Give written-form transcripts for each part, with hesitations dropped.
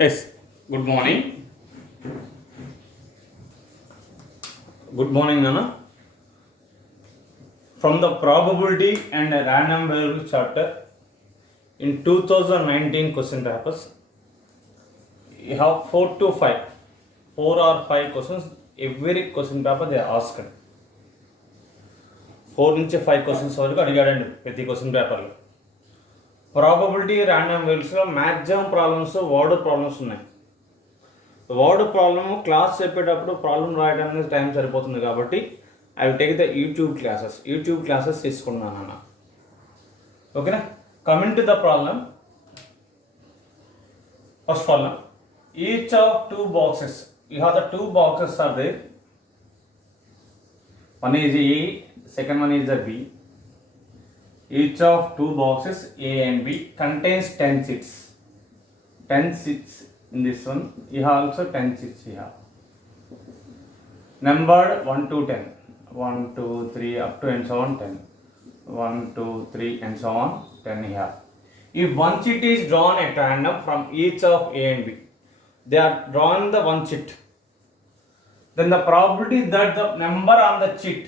Yes, good morning. Good morning, Nana. From the probability and random variable chapter in 2019 question papers, you have 4 or 5 questions. Every question paper they are asked. 4 నుంచి 5 questions వరకు అడిగాడండి ప్రతి question పేపర్లో. Probability random వేరియబుల్స్లో maximum problems word problems ఉన్నాయి. Word problem class చెప్పేటప్పుడు problem రాయడానికి time సరిపోతుంది కాబట్టి I will take the YouTube classes తీసుకున్నాను అన్న. ఓకేనా, coming to the problem. First problem, each of 2 boxes, you have the 2 boxes are there. One is A, second one is the B. Each of 2 boxes A and B contains 10 seats. 10 seats in this one. You have also 10 seats here. Numbered 1 to 10. 1, 2, 3 up to and so on 10. 1, 2, 3 and so on 10 here. If one sheet is drawn at random from each of A and B, they are drawn the one sheet. Then the probability that the number on the sheet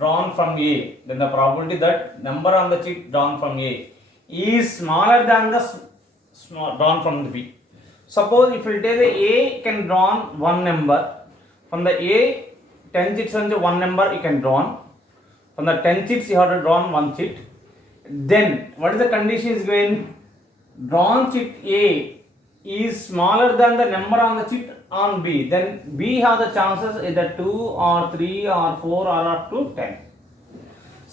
drawn from A, then the probability that number on the sheet drawn from A is smaller than the drawn from the B. Suppose if we take the A can draw one number, from the A 10 sheets on the one number you can draw, from the 10 sheets you have to draw one sheet. Then what is the condition is going? Drawn sheet A is smaller than the number on the sheet on B, then B have the chances either 2 or 3 or 4 or up to 10.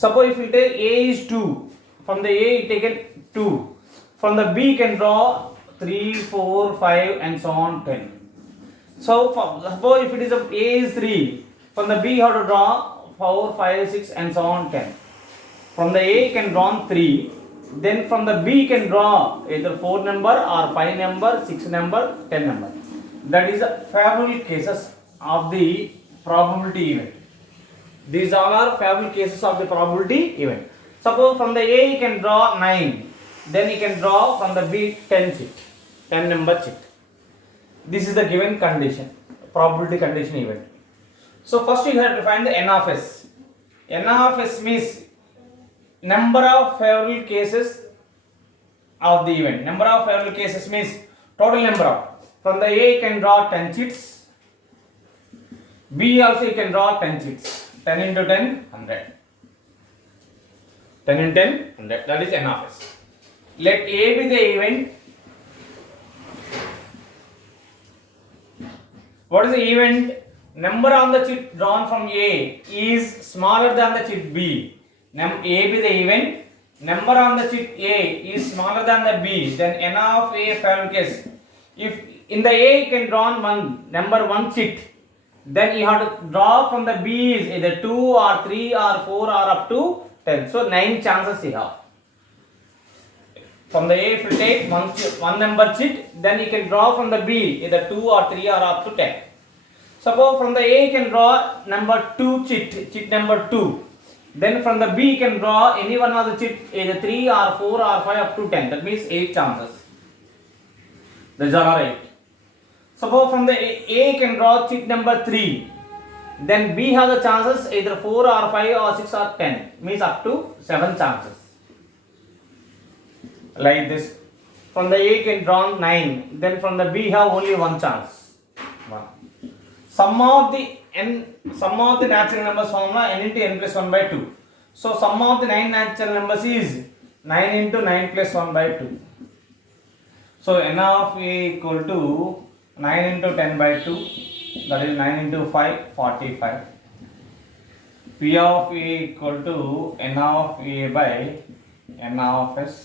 Suppose if we take A is 2, from the A you take it 2, from the B you can draw 3, 4, 5 and so on 10. So suppose if it is A is 3, from the B you have to draw 4, 5, 6 and so on 10. From the A you can draw 3, then from the B you can draw either 4 number or 5 number, 6 number, 10 number. That is the favorable cases of the probability event. These all are favorable cases of the probability event. Suppose from the A you can draw 9, then you can draw from the B 10 number sheet. This is the given condition, probability condition event. So first you have to find the N of S. N of S means number of favorable cases of the event. Number of favorable cases means total number of. From the A you can draw 10 sheets. B also you can draw 10 sheets. 10 into 10, 100. 10 into 10, 100. That is N of S. Let A be the event. What is the event? Number on the sheet drawn from A is smaller than the sheet B. A be the event. Number on the sheet A is smaller than the B. Then N of A favorable case. If in the A you can draw one sheet, then you have to draw from the B is either 2 or 3 or 4 or up to 10. So 9 chances you have. From the A if you take one number sheet, then you can draw from the B either 2 or 3 or up to 10. Suppose from the A you can draw number 2 sheet number 2. Then from the B you can draw any one of the sheet either 3 or 4 or 5 up to 10. That means 8 chances. These are 8. Suppose from the A can draw sheet number 3, then B has the chances either 4 or 5 or 6 or 10, means up to 7 chances. Like this. From the A can draw 9, then from the B have only 1 chance. 1. Sum of the natural numbers formula n into n plus 1 by 2. So sum of the 9 natural numbers is 9 into 9 plus 1 by 2. So n of A equal to 9 into 10 by 2, that is 9 into 5, 45. P of A equal to n of A by n of S,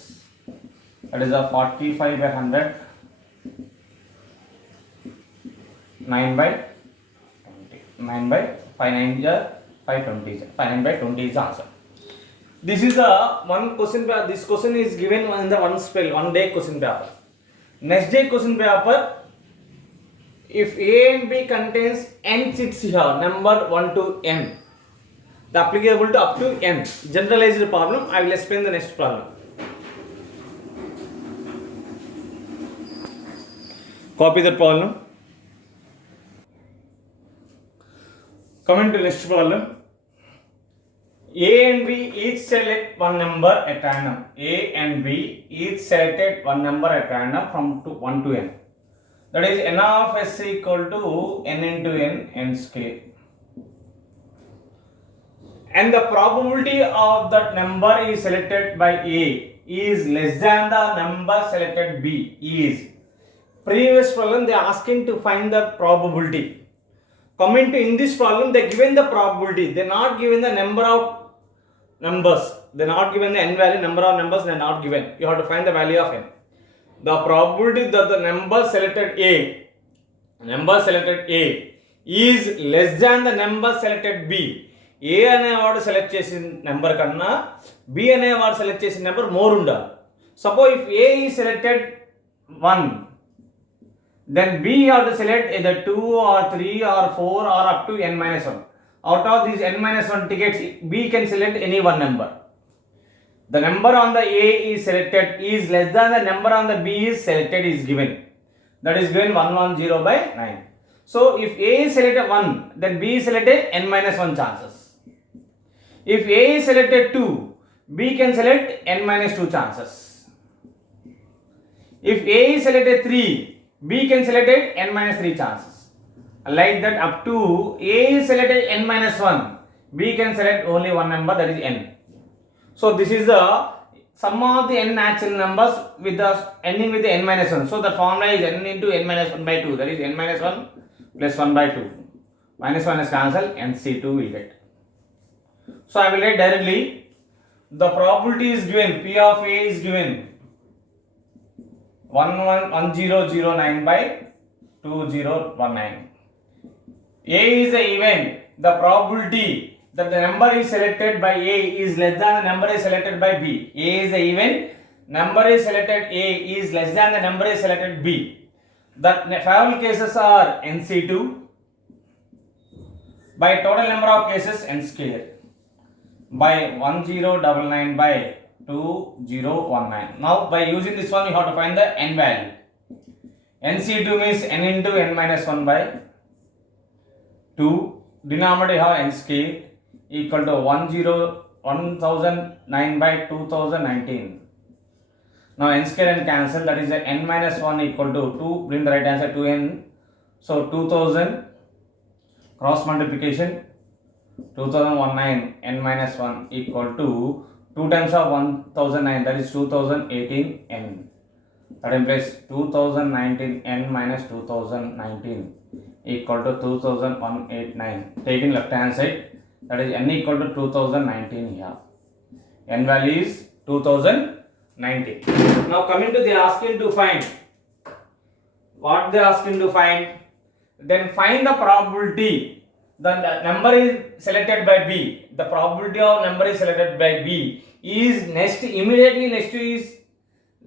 that is a 45 by 100, 9 by 20, 9 by 5, 9 is 520, 9 by 20 is the answer. This is the one question. This question is given in the one day question paper. Next day question paper, if A and B contains n sheets here, number 1 to n, the applicable to up to n. Generalized problem. I will explain the next problem. Copy that problem. Coming to next problem. A and B each select one number at random. A and B each selected one number at random from 1 to n. That is n of s equal to n into n square. And the probability of that number is selected by A is less than the number selected B is. Previous problem they are asking to find the probability. Coming to in this problem they are given the probability. They are not given the number of numbers. They are not given the n value, number of numbers they are not given. You have to find the value of n. The probability that the number selected A is less than the number selected B. ఏ అనేవాడు select చేసిన number కన్నా B అనేవాడు select చేసిన number more ఉండాలి. Suppose if ఏ ఈ selected 1, then B have to select either 2 or 3 or 4 or up to n-1. Out of these n-1 tickets, B can select any one number. The number on the A is selected is less than the number on the B is selected is given. That is given 110 by 9. So if A is selected 1, then B is selected n-1 chances. If A is selected 2, B can select n-2 chances. If A is selected 3, B can select n-3 chances. Like that up to A is selected n-1, B can select only one number, that is n. So this is the sum of the n natural numbers with the ending with the n-1. So the formula is n into n-1 by 2, that is n-1 plus 1 by 2. Minus 1 is cancelled, nc2 will get. So I will write directly. The probability is given, P of A is given 1009 by 2019. A is the event. The probability that the number is selected by A is less than the number is selected by B. A is the event. Number is selected A is less than the number is selected B. The favorable cases are NC2 by total number of cases n square by 1099 by 2019. Now by using this one you have to find the n value. NC2 means n into n-1 by 2. Denominator you have n square equal to 1009 by 2019. Now n square and cancel, that is the n-1 equal to 2. Bring the right answer to n. So 2000 cross multiplication 2019 n-1 equal to 2 times of 1009, that is 2018 n. That implies 2019 n minus 2019 equal to 2189. Taking left hand side, that is n equal to 2019 here. N value is 2019. Now coming to the asking to find. What they asking to find? Then find the probability. The number is selected by B. The probability of number is selected by B is immediately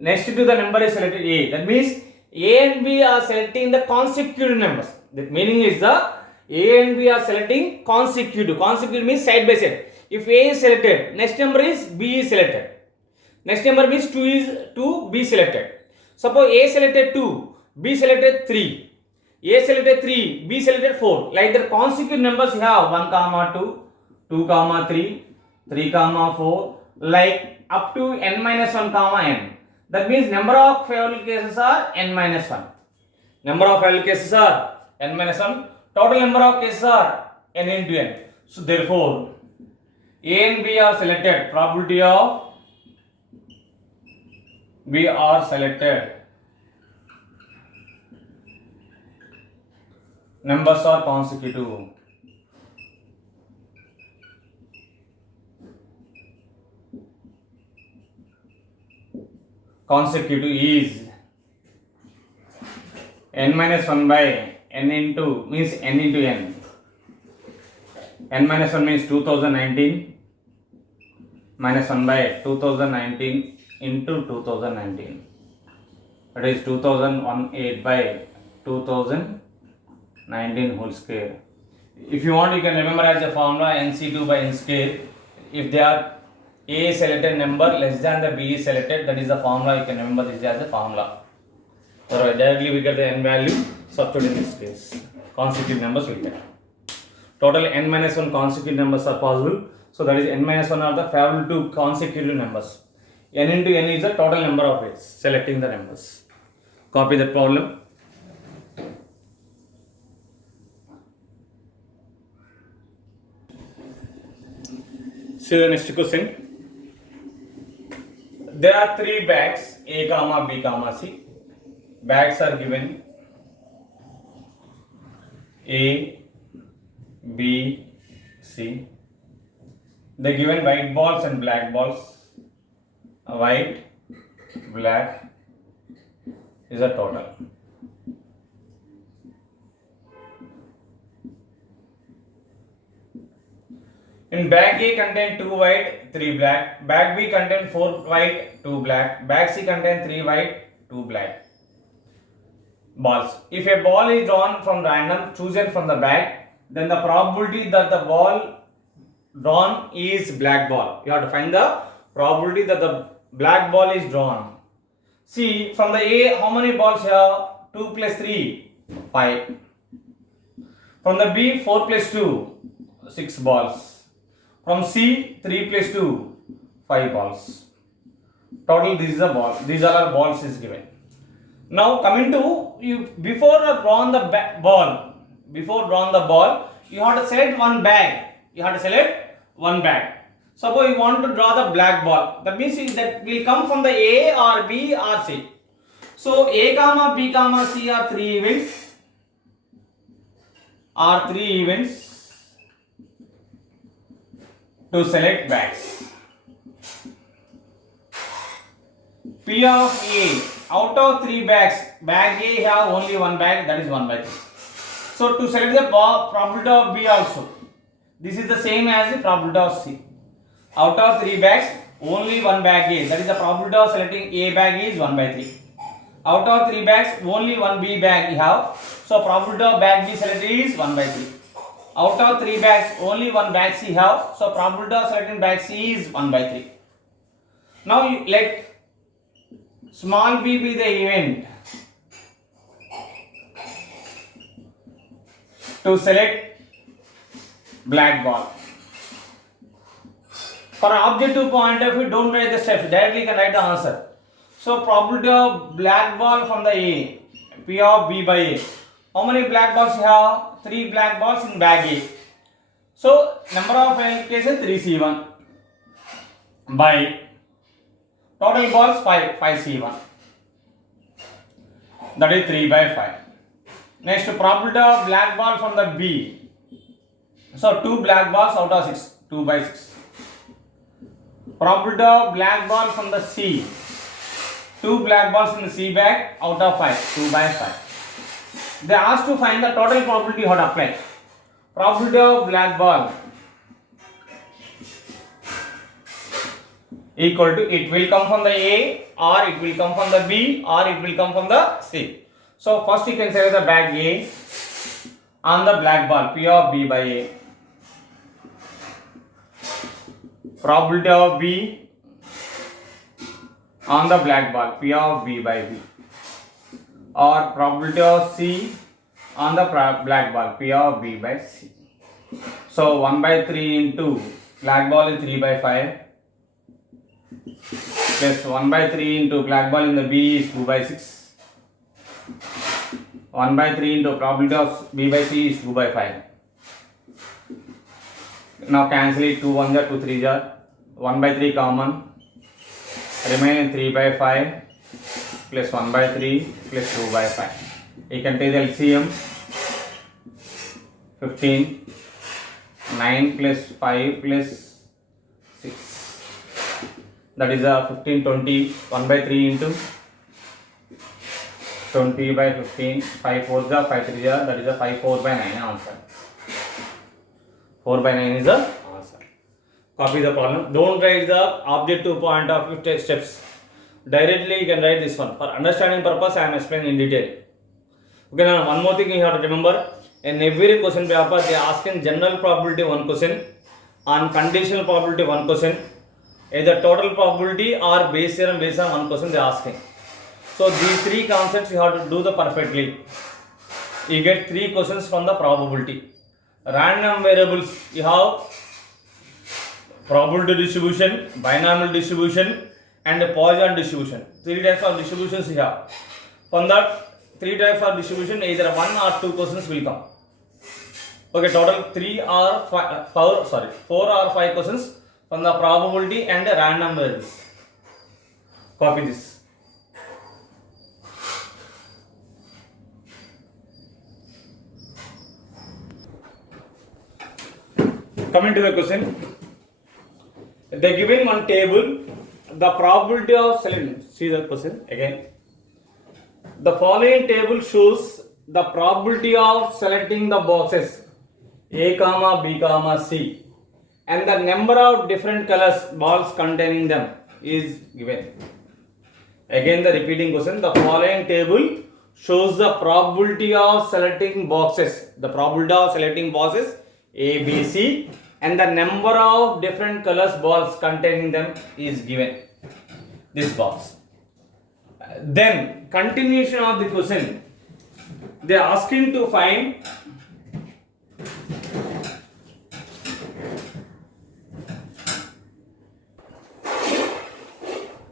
next to the number is selected A. That means A and B are selecting the consecutive numbers. The meaning is the A and B are selecting consecutive. Consecutive means side by side. If A is selected, next number is B is selected. Next number means 2 is 2, B selected. Suppose A selected 2, B selected 3. A selected 3, B selected 4. Like the consecutive numbers you have 1, 2, 2, 3, 3, 4, like up to n-1, n. That means number of favorable cases are n-1. Number of favorable cases are n-1. Total number of cases are n into n. So therefore, A and B are selected. Probability of B are selected. Numbers are consecutive. Consecutive is n-1 by n into means n into n. n-1 means 2019 minus 1 by 2019 into 2019. That is 2018 by 2019 whole square. If you want, you can remember as a formula NC2 by n square. If they are A selected number less than the B is selected, that is the formula. You can remember this as a formula. Right, directly we get the n value, substitute in this case. Consecutive numbers we get. Total n minus 1 consecutive numbers are possible. So that is n minus 1 are the favorable to consecutive numbers. N into n is the total number of ways selecting the numbers. Copy that problem. See the next question. There are 3 bags A comma B comma C. Bags are given A, B, C. They given white balls and black balls. White, black is a total. In bag A contain 2 white, 3 black. Bag B contain 4 white, 2 black. Bag C contain 3 white, 2 black balls. If a ball is drawn from random, chosen from the bag, then the probability that the ball drawn is black ball. You have to find the probability that the black ball is drawn. See, from the A, how many balls here? 2 plus 3, 5. From the B, 4 plus 2, 6 balls. From C, 3 plus 2, 5 balls. Total, this is a ball. These are our balls is given. Now coming to you, before drawn the ball, you have to select one bag. Suppose you want to draw the black ball. That means that will come from the A or B or C. So A comma B comma C are 3 events. To select bags. P of A, out of 3 bags, bag A have only 1 bag, that is 1 by 3. So to select the probability of B also, this is the same as the probability of C. Out of 3 bags, only 1 bag A, that is the probability of selecting A bag is 1 by 3. Out of 3 bags, only 1 B bag you have, so probability of bag B selected is 1 by 3. Out of 3 bags, only 1 bag C have, so probability of selecting bag C is 1 by 3. Now you let small b be the event to select black ball. For objective point of view, don't write the steps, directly you can write the answer. So probability of black ball from the A, P of B by A. How many black balls you have? 3 black balls in bag A. So number of cases 3C1 by total balls 5C1. That is 3 by 5. Next, probability of black ball from the B. So 2 black balls out of 6, 2 by 6. Probability of black ball from the C. 2 black balls in the C bag out of 5, 2 by 5. They asked to find the total probability you have to apply. Probability of black ball equal to, it will come from the A or it will come from the B or it will come from the C. So first you can say the bag A on the black ball, P of B by A. Probability of B on the black ball, P of B by B. Or probability of C on the black ball, P of B by C. So 1 by 3 into black ball is 3 by 5 plus 1 by 3 into black ball in the B is 2 by 6. 1 by 3 into probability of B by C is 2 by 5. Now cancel it, 2 1 are 2 3 are 1 by 3 common, remain 3 by 5 plus 1 by 3 plus 2 by 5. You can take the LCM, 15, 9 plus 5 plus 6. That is a 15, 20, 1 by 3 into 20 by 15, 5 4 is 5 3 are, that is a 5 4 by 9 answer. 4 by 9 is the answer. Copy the problem. Don't write the objective point of view steps. Directly you can write this one. For understanding purpose, I am explaining in detail. Okay, now one more thing you have to remember. In every question paper, they are asking general probability 1 question, on conditional probability 1 question, either total probability or base theorem based on 1 question they are asking. So these three concepts you have to do the perfectly. You get 3 questions from the probability. Random variables, you have probability distribution, binomial distribution, and a Poisson distribution. 3 types of distributions you have. From that 3 types of distribution, either 1 or 2 questions will come. Okay, total 4 or 5 questions from the probability and random variables. Copy this. Coming to the question, they given one table, the probability of selecting. See the question again. The following table shows the probability of selecting the boxes A, B, C, and the number of different colors balls containing them is given. Again, the repeating question. The following table shows the probability of selecting boxes. The probability of selecting boxes A, B, C, and the number of different colors balls containing them is given. This box. Then continuation of the question. They are asking to find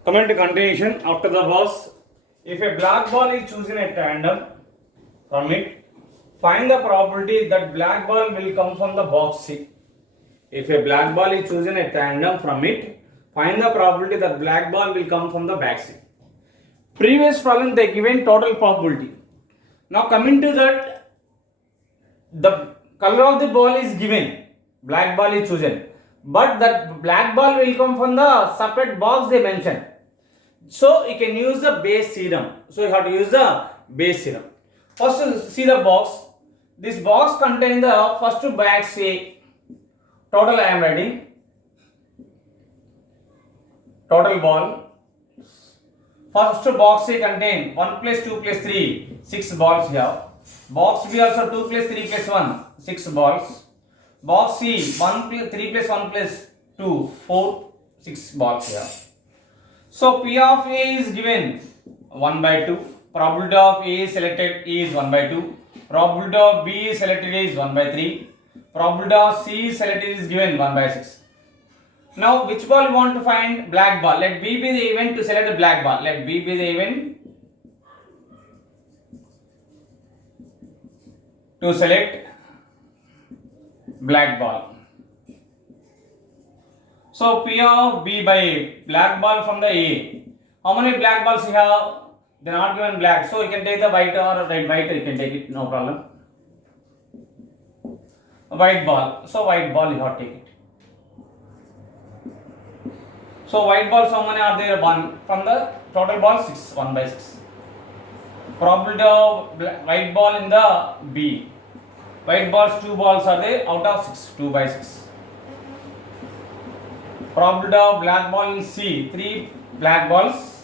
comment to continuation after the box. If a black ball is chosen at random from it, find the probability that black ball will come from the box C. If a black ball is chosen at random from it, find the probability that black ball will come from the back C. Previous problem they given total probability. Now coming to that, the color of the ball is given, black ball is chosen, but that black ball will come from the separate box they mentioned. So you can use the Bayes theorem. So you have to use the Bayes theorem. First see the box. This box contains the first two bags A. Total I am writing. Total ball. First box A contain 1 plus 2 plus 3, 6 balls here. Box B also 2 plus 3 plus 1, 6 balls. Box C 1 plus 3 plus 1 plus 2, 4, 6 balls here. So P of A is given 1 by 2. Probability of A selected is 1 by 2. Probability of B selected is 1 by 3. Probability of C selected is given 1 by 6. Now which ball you want to find? Black ball. Let B be the event to select the black ball. Let B be the event to select black ball. So P of B by A, black ball from the A. How many black balls you have? They are not given black, so you can take the white or red. White you can take it, no problem. A white ball. So white ball you have to take it. So white balls how many are there? 1 from the total ball 6, 1 by 6. Probability of white ball in the B. White balls 2 balls are there out of 6, 2 by 6. Probability of black ball in C, 3 black balls.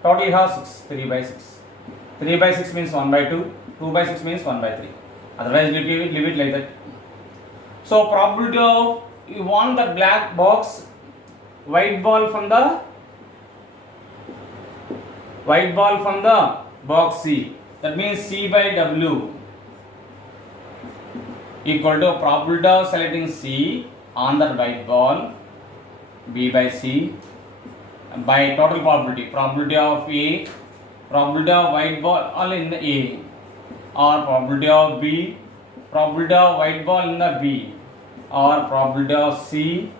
Total you have 6, 3 by 6. 3 by 6 means 1 by 2, 2 by 6 means 1 by 3. Otherwise leave it like that. So probability of, you want the black box, white ball from the box C. That means C by W equal to probability of selecting C on the white ball, B by C, by total probability. Probability of A, probability of white ball all in the A, or probability of B, probability of white ball in the B, or probability of C,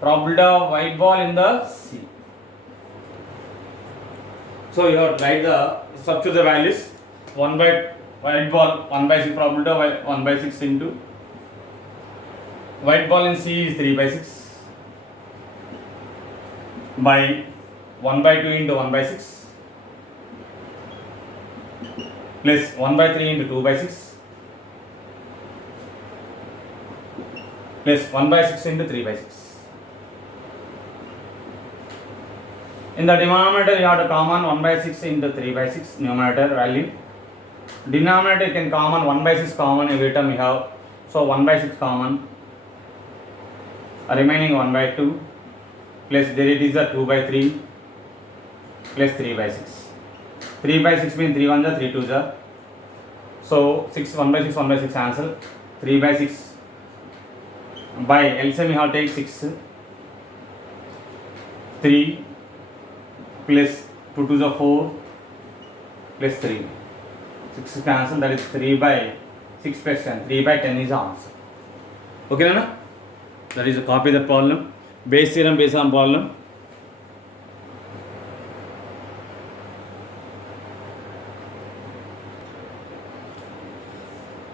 probability of white ball in the C. So you have to write the substitute the values. 1 by white ball 1 by 6, probability of 1 by 6 into white ball in C is 3 by 6 by 1 by 2 into 1 by 6 plus 1 by 3 into 2 by 6 plus 1 by 6 into 3 by 6. In the denominator you have to common 1 by 6 into 3 by 6 numerator value. Denominator you can common 1 by 6 common every time you have. So 1 by 6 common. Remaining 1 by 2 plus there it is a 2 by 3 plus 3 by 6. 3 by 6 means 3 1 ja 3 2 ja. So 6 1 by 6 1 by 6 answer 3 by 6 by LCM you have take 6 3 plus 2 2 is 4 plus 3 6 cancel, that is 3 by 6 plus 10 3 by 10 is the answer. Okay na? That is a copy the problem, base theorem based on problem.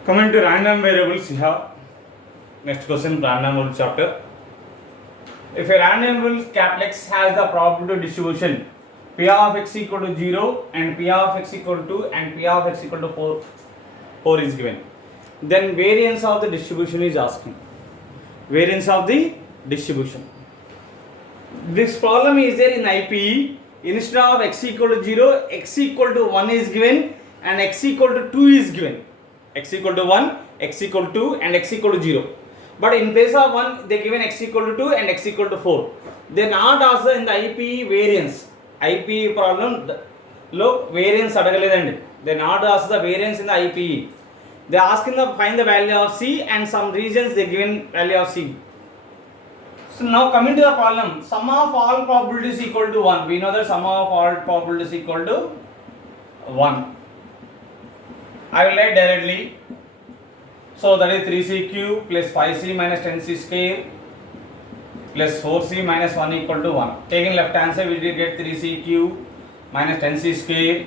Coming to random variables, you have next question, random variable chapter. If a random variable capital X has the probability distribution P of x equal to 0 and P of x equal to 2 and P of x equal to 4 is given, then variance of the distribution is asking. Variance of the distribution. This problem is there in IPE. Instead of x equal to 0, x equal to 1 is given and x equal to 2 is given. X equal to 1, x equal to 2 and x equal to 0. But in place of 1, they given x equal to 2 and x equal to 4. They not also in the IPE variance. IPE problem, look, variance adagaledandi. They not ask the variance in the IPE. They ask in the find the value of C, and some regions they given value of C. So now coming to the problem, sum of all probabilities equal to 1. We know that sum of all probabilities equal to 1. I will write directly. So that is 3c cube plus 5c minus 10c square plus 4c minus 1 equal to 1. Taking left hand side, we will get 3c cube minus 10c square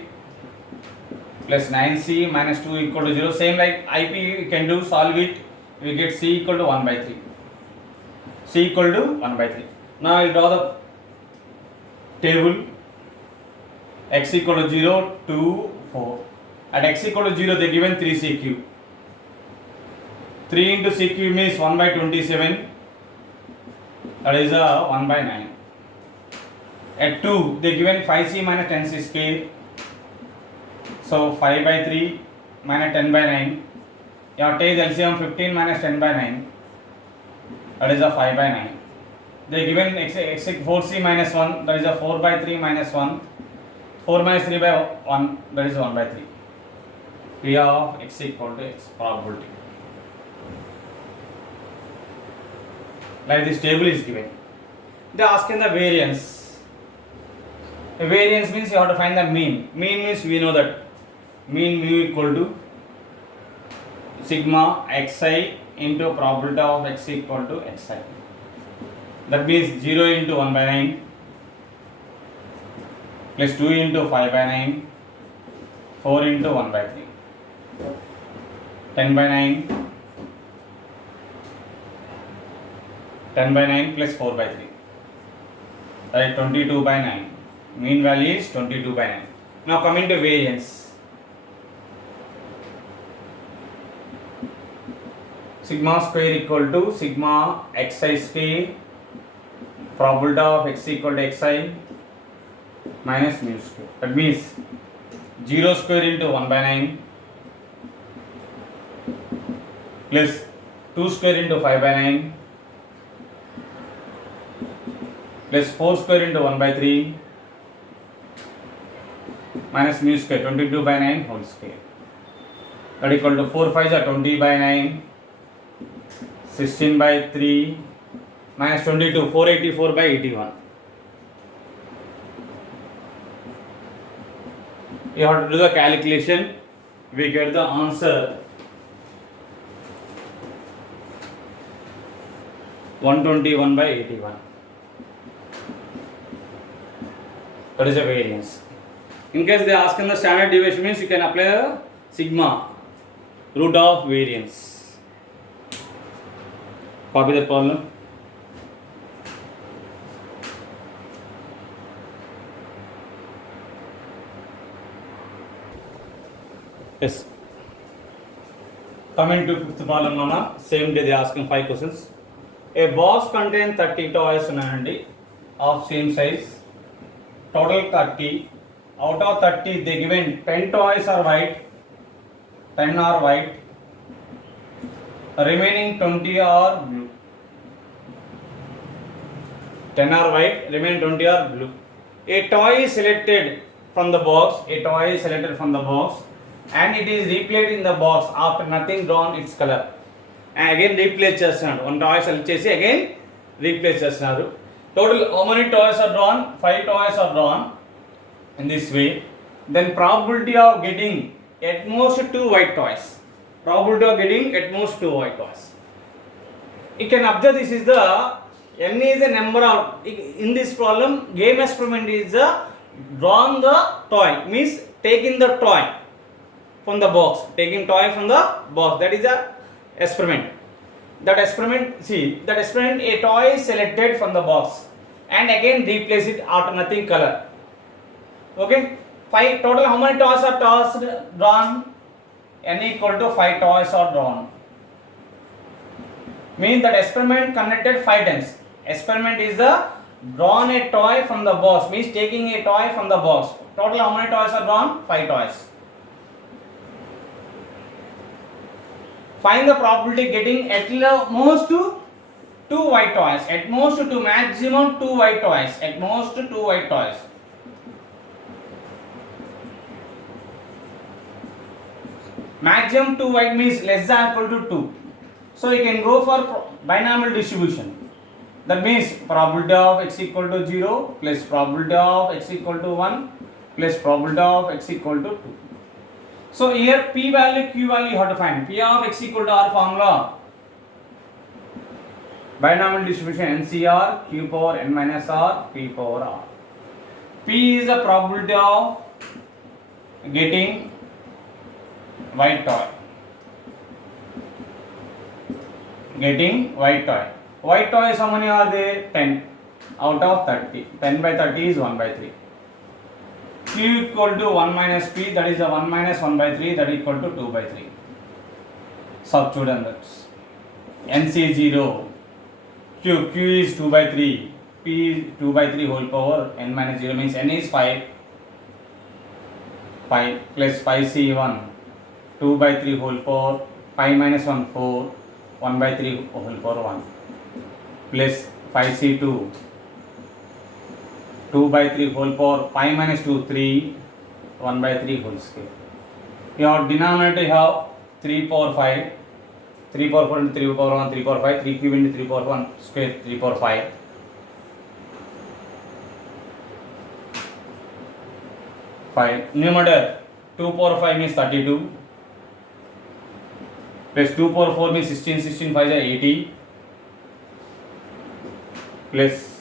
plus 9c minus 2 equal to 0. Same like IP, we can do solve it. We get c equal to 1 by 3. C equal to 1 by 3. Now I will draw the table. X equal to 0, 2, 4. At x equal to 0, they given 3c cube. 3 into c cube means 1 by 27. That is 1 by 9. At 2, they given 5c minus 10c square. So 5 by 3 minus 10 by 9. You have take LCM 15 minus 10 by 9. That is a 5 by 9. They given x 4c minus 1. That is a 4 by 3 minus 1. 4 minus 3 by 1. That is 1 by 3. P of x equal to x probability. Like this table is given. They ask in the variance. The variance means you have to find the mean. Mean means we know that mean mu equal to sigma xi into probability of x equal to xi. That means 0 into 1 by 9 plus 2 into 5 by 9, 4 into 1 by 3, 10 by 9, 10 by 9 plus 4 by 3. Right, 22 by 9. Mean value is 22 by 9. Now coming to variance. Sigma square equal to sigma xi square, probability of x equal to xi minus mu square. That means 0 square into 1 by 9 plus 2 square into 5 by 9 plus 4 square into 1 by 3 minus mu square 22 by 9 whole square. That equal to 4 5 are 20 by 9, 16 by 3 minus 22, 484 by 81. You have to do the calculation. We get the answer 121 by 81. That is a variance. In case they ask in the standard deviation means you can apply a sigma root of variance. Copy the problem. Yes. Coming to fifth problem now. Same day they are asking 5 questions. A box contains 30 toys of same size. Total 30. Out of 30, they given 10 toys are white, 10 are white. Remaining 20 are blue. 10 are white, remaining 20 are blue. A toy is selected from the box, a toy is selected from the box and it is replaced in the box after nothing drawn its color. And again replace చేస్తున్నాడు, one toy select చేసి again replace చేస్తున్నారు. Total how many toys are drawn? 5 toys are drawn in this way. Then probability of getting at most 2 white toys. Probability of getting at most 2 white toys. You can observe this is the n is a number of, in this problem game experiment is the drawing the toy, means taking the toy from the box, taking toy from the box, that is a experiment. That experiment, see that experiment, a toy is selected from the box and again replace it after nothing color. Okay, 5 total how many toys are drawn? N equal to 5 toys are drawn. Means that experiment conducted 5 times. Experiment is the drawn a toy from the box, means taking a toy from the box. Total how many toys are drawn? 5 toys. Find the probability getting at most 2 white toys. At most 2, maximum 2 white toys. At most 2 white toys. Maximum 2 white means less than or equal to 2. So you can go for binomial distribution. That means probability of x equal to 0 plus probability of x equal to 1 plus probability of x equal to 2. So here p value, q value you have to find. P of x equal to r formula. Binomial distribution NCR q power n minus r p power r. P is the probability of getting white toy. Getting white toy. White toys how many are there? 10 out of 30. 10 by 30 is 1 by 3. Q equal to 1 minus p, that is the 1 minus 1 by 3, that is equal to 2 by 3. Substitute and that's NC 0. Q is 2 by 3. P is 2 by 3 whole power n minus 0 means n is 5. 5 plus 5C1 2 by 3 whole power 5 minus 1 4 1 by 3 whole power 1 plus 5C2 2 by 3 whole power 5 minus 2 3 1 by 3 whole square. Your denominator you have 3 power 5, 3 power 4 into 3 power 1, 3 power 5, 3 cube into 3 power 1 square, 3 power 5. 5. Numerator 2 power 5 means 32 plus 2 power 4 means 16, 16 5 is 80 plus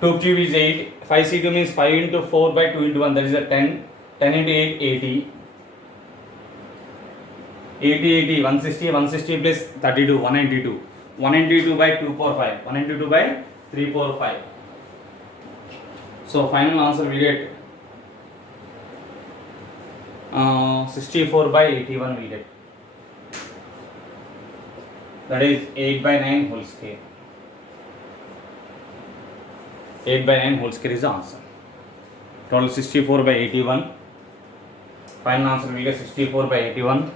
2 cube is 8, 5C2 means 5 into 4 by 2 into 1, that is a 10, 10 into 8 80, 80 80 160, 160 plus 32 192, 192 by 2 power 5, 192 by 3 power 5. So final answer we get 64 by 81 we get, that is 8 by 9 whole square. 8 by 9 whole square is the answer. Total 64 by 81. Final answer we get 64 by 81.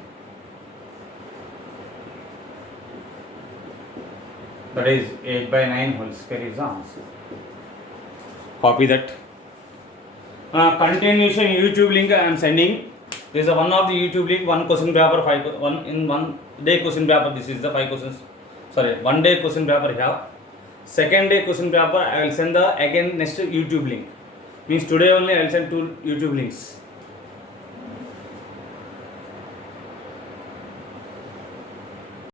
That is 8 by 9 whole square is the answer. Copy that. Continuation YouTube link I am sending. This is one of the YouTube link, one question paper, 1 in 1 day question paper. This is the 5 questions. Sorry, 1 day question paper here. Second day question paper I will send the again next YouTube link. Means today only I will send 2 YouTube links.